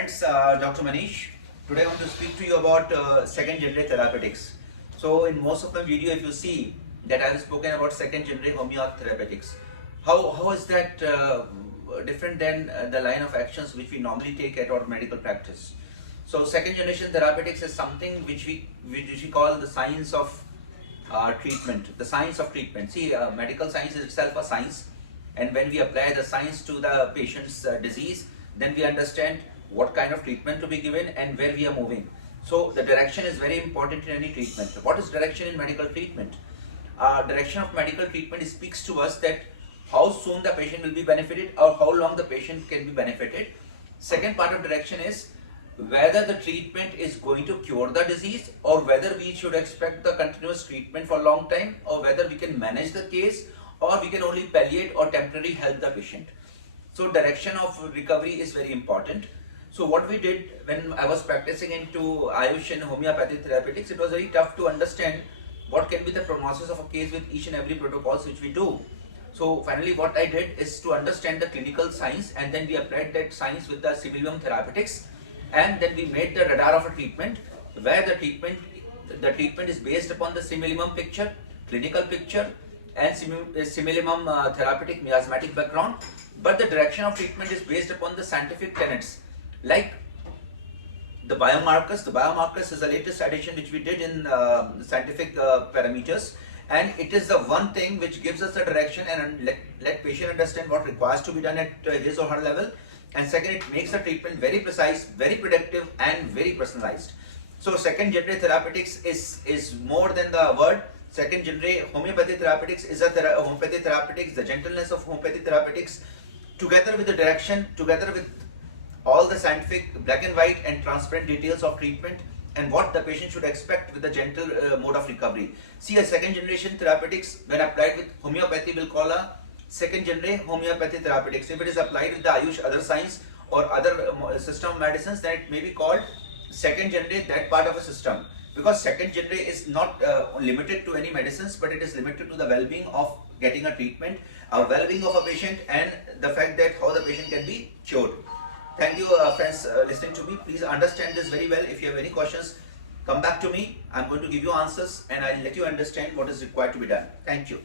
It's Dr. Manish. Today I want to speak to you about second generation therapeutics. So in most of my video, if you see that I have spoken about second generation homeopathic therapeutics, how is that different than the line of actions which we normally take at our medical practice? So second generation therapeutics is something which we call the science of treatment. The science of treatment. See, medical science is itself a science, and when we apply the science to the patient's disease, then we understand what kind of treatment to be given and where we are moving. So the direction is very important in any treatment. What is direction in medical treatment? Direction of medical treatment speaks to us that how soon the patient will be benefited or how long the patient can be benefited. Second part of direction is whether the treatment is going to cure the disease or whether we should expect the continuous treatment for a long time, or whether we can manage the case or we can only palliate or temporarily help the patient. So direction of recovery is very important. So what we did when I was practicing into Ayush and homeopathy therapeutics, it was very tough to understand what can be the prognosis of a case with each and every protocols which we do. So finally what I did is to understand the clinical science, and then we applied that science with the simulum therapeutics, and then we made the radar of a treatment where the treatment is based upon the simulum picture, clinical picture, and simulum therapeutic miasmatic background, but the direction of treatment is based upon the scientific tenets like the biomarkers. The biomarkers is the latest addition which we did in scientific parameters, and it is the one thing which gives us the direction and let patient understand what requires to be done at his or her level. And second, it makes the treatment very precise, very predictive, and very personalized. So second generation therapeutics is more than the word. Second generation homeopathy therapeutics is a homeopathy therapeutics, the gentleness of homeopathy therapeutics, together with the direction, together with all the scientific black and white and transparent details of treatment and what the patient should expect with the gentle mode of recovery. See, a second generation therapeutics when applied with homeopathy will call a second generation homeopathy therapeutics. If it is applied with the Ayush other science or other system of medicines, then it may be called second generation that part of a system, because second generation is not limited to any medicines, but it is limited to the well-being of getting a treatment, a well-being of a patient, and the fact that how the patient can be cured. Thank you friends listening to me. Please understand this very well. If you have any questions, come back to me. I'm going to give you answers and I'll let you understand what is required to be done. Thank you.